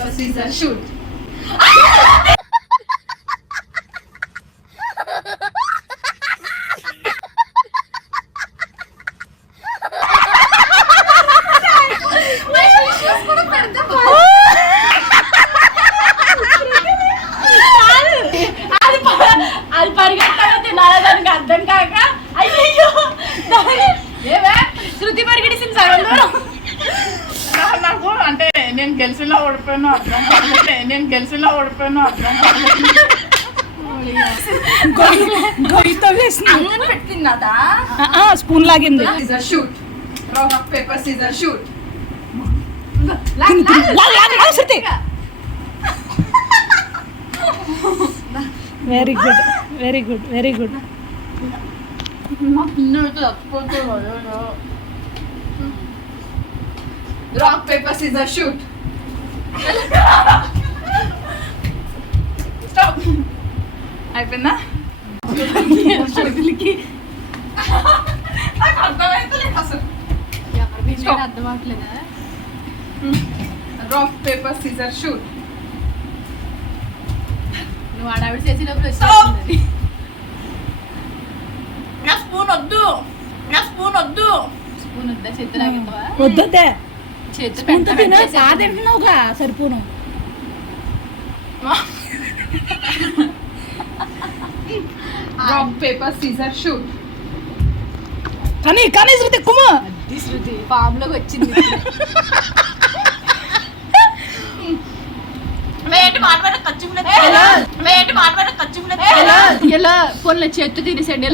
paper, scissors, shoot. అది పరిగెత్తాలో తినాలి దానికి అర్థం కాక అయ్యో ఏవే శృతి పరిగెడిసింది సగం దూరం. నాకు అంటే నేను గెలిచినా ఓడిపోయాను అర్థం కాకపోతే పెట్టిందా స్పూన్ లాగింది. Shoot rock paper scissor shoot. Very good very good very good. Rock paper scissor shoot. Stop. అయిపోయిందా? నాకు అర్థమైతలేదు అసలు. అర్థం అవట్లేదా? Rock paper scissor shoot. నువ్వు ఆడావిడ చేసినప్పుడు నా స్పూన్ వద్దు, స్పూన్ వద్దా చేతులు ఆగిపోవా? వద్దే చేతులు స్పూన్తో తింటున్నావుగా సరిపోను. Rock paper scissor shoot. కానీ కానీ శృతి కుమ శృతి ఫామ్ లోకి వచ్చింది. ఇలా ఫోన్లో చేత్తు తినేసండి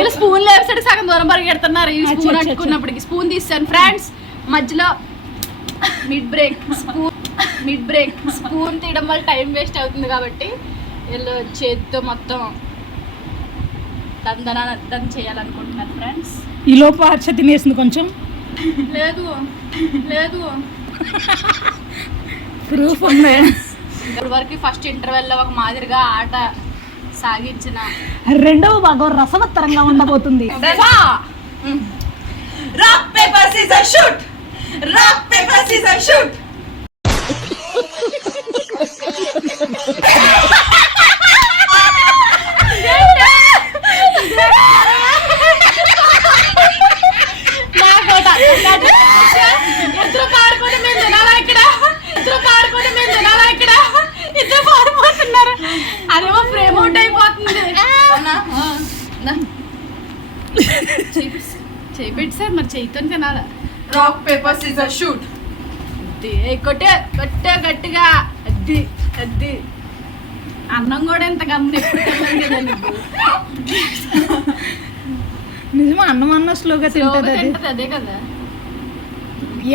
ఇలా స్పూన్ లేసాడు సగం దూరం పరిగెడుతున్నారు. ఈ స్పూన్ అట్టుకున్నప్పటికి స్పూన్ తీసాను ఫ్రెండ్స్. మధ్యలో మిడ్ బ్రేక్ స్పూన్ తీయడం వల్ల టైం వేస్ట్ అవుతుంది కాబట్టి ఇలా చేతితో మొత్తం దందనం చేయాలనుకుంటున్నారు ఫ్రెండ్స్. ఈ లోపు హర్ష తినేసింది కొంచెం. లేదు ప్రూఫ్ ఉంది. ఇప్పటి వరకు ఫస్ట్ ఇంటర్వెల్లో ఒక మాదిరిగా ఆట సాగించిన రెండవ భాగం రసవత్తరంగా ఉండబోతుంది. Rock paper scissor shoot. Rock paper scissor shoot. ఇద్దరు పాడుకొని మేము తినాలా ఇక్కడ, ఇద్దరు పాడిపోతున్నారు. అదేమో ఫ్రేమ్ అవుట్ అయిపోతుంది. చేపెట్టి సార్ మరి చేయితో తినాలా? Rock paper scissor shoot. కొట్టే గట్టిగా అద్ది అన్నం కూడా ఎంత గమ్మున ఎప్పుడు నిజమా అన్నం అన్న స్లోగా తింటది అదే కదా.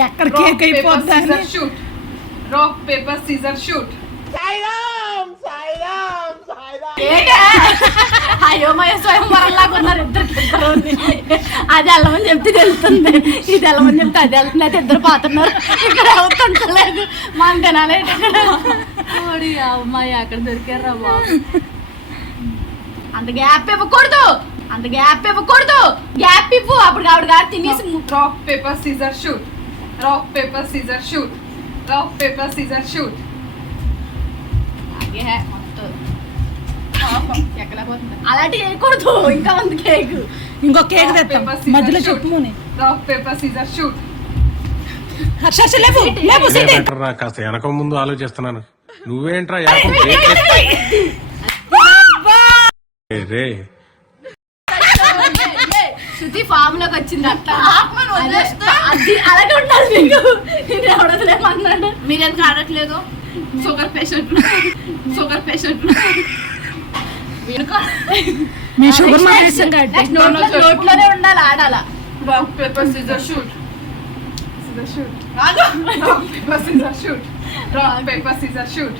ఎక్కడ కేక్ అయిపోద్ది. Shoot. Rock paper scissor shoot. అయోమయ స్వయంవరంలాగా ఉన్నారు ఇద్దరు. అది వెళ్ళమని చెప్తే తెలుస్తుంది, ఇది వెళ్ళమని చెప్తే అది వెళ్తుంది. అయితే ఇద్దరు పోతున్నారు. ఇక్కడ అవుతుంటలేదు మనం తినాలి. అమ్మాయి అక్కడ దొరికారా బాబు. అంత గ్యాప్ ఇవ్వకూడదు. గ్యాప్ ఇవ్వు. అప్పుడు ఆవిడ గారు తినేసి. Rock paper scissor shoot. Rock paper scissor shoot. Rock paper scissor shoot. అలాంటి వేయకూడదు. ఇంకా ఉంది కేక్. ఇంకో కేక్ తెస్తాం మధ్యలో చెప్పుకొని. Rock paper scissor shoot. కాస్త వెనక ముందు ఆలోచిస్తున్నాను. నువ్వేంట్రా శృతి ఫామ్ లోకి వచ్చింది. అట్లా అలాగే ఉండాలి మీకు. ఎవడలేమన్నాడు. మీరెందుకు ఆడట్లేదు? షుగర్ పేషెంట్ నోట్లోనే ఉండాలి, ఆడాలా. Rock paper scissor shoot. Rock paper scissor shoot. Rock paper scissor shoot.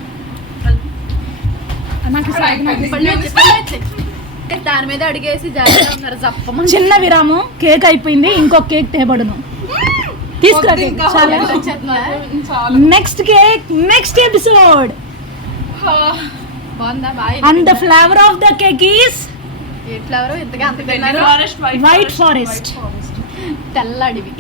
దాని మీద అడిగేసి జాగ్రత్త ఉన్నారు. జప్పమని చిన్న విరామం. కేక్ అయిపోయింది. ఇంకొక కేక్ తేబడును. తీసుకురా. Next cake next episode. బాగుందా? Bye. And the flavour of the cake is a flavour? ఇంతగా అంత వైట్ ఫారెస్ట్. తెల్ల అడవి.